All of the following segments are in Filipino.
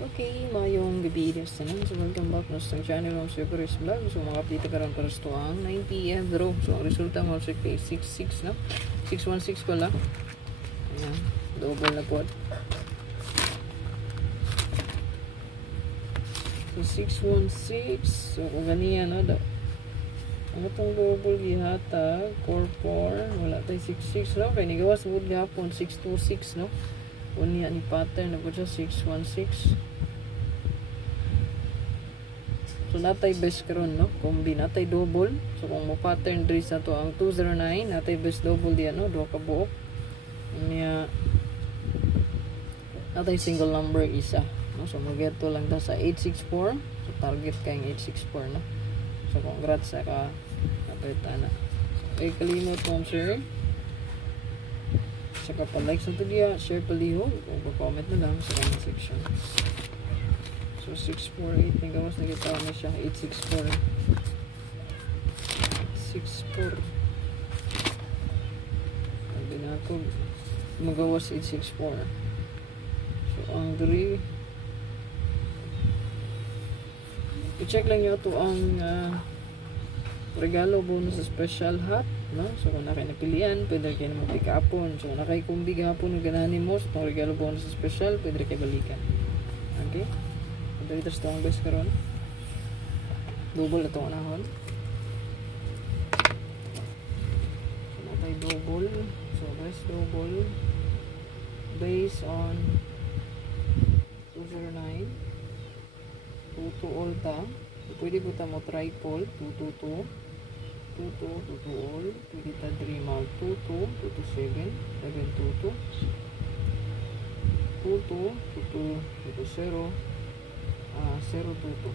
Okay, mayong gabi sa nan. So, welcome back na sa channel ng Super's Vlog. So, mga update karon para sa tuang 9 PM draw. So, ang resulta mo sa kay 66 na. 616 pala. Ayan, double na po. So, 616. So, kung ganiyan na daw. Ang itong double gihata, 44. Wala tayo 66 no. Kaya nigawas mo gihapon 626 no. Unya ni pattern na po siya 616. So natay best karon no, kombi natay double. So kung mo pattern diri sa to ang 209, natay best double diyan no, duha ka buok. Unya natay single number isa no. So maggeto lang ta sa 864. So target kay 864 no. So congrats sa ka napita na. Okay, kalimot mo sir. Saka pa-like sa tuliya, share palihog, o pa-comment na lang sa comment section. So 648, may gawas na kita na siya, 864. 64. Sabi na ako, magawas 864. So ang 3, i-check lang nyo ito ang regalo bonus sa special hat no. So kung nakay napilian pwede kayo naman pick upon. So nakay kumbi gahapon ng ganahanin mo sa so, regalo bonus sa special pwede kayo balikan. Okay, pwede ito sa best karon double ito anahon. So nakay double. So best double based on 209 22 all ta. So, pwede po mo triple 222 22 all. Pwede ta 3 mag 22 227 722 22 22 0 022.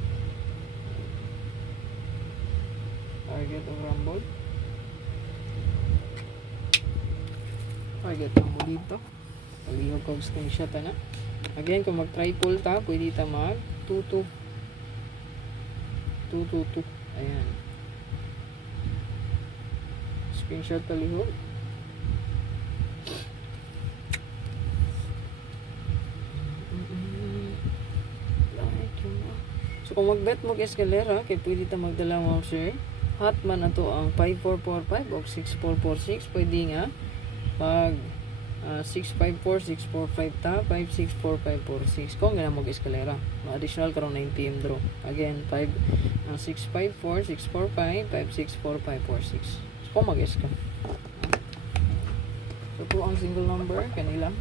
Target of rumble. Target ang mo dito. Palihog kong screenshot na. Again, kung mag triple ta, pwede ta mag 22 222. Ayan. Screenshot palihog. So kung mag-bet mo escalera, kaya pwede ta magdala mo sir. Hot man na to ang 5445 o 6446. Pwede nga mag 654, 645 ta, 564546. Kung gana mag-escalera. Additional karon 9 PM draw. Again, 654, 645, 564546. So, kung mag-esca. So, po ang single number, kanila.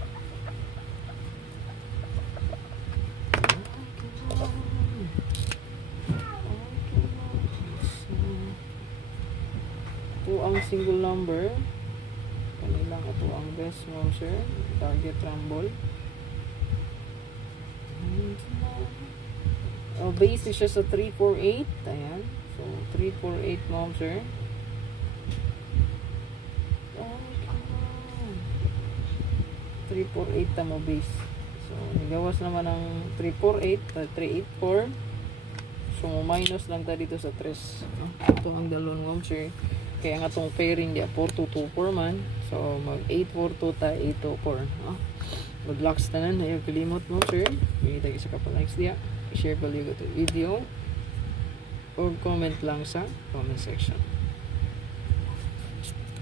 Po ang single number, kanilang ito ang best mo sir. Target rumble. Base siya sa 348. Ayan. So 348 mo sir. 348 tamo base. So nigawas naman ang 348 384. So minus lang ta dito sa 3. Ito ang dalon mo sir. Kaya nga itong pairing niya 4224 man. So mag 842 ta 824 no? Good luck sa tanan. Ayaw kalimot mo sir. Kita isa ka pa likes diya. I-share pa ligo ito video or comment lang sa comment section.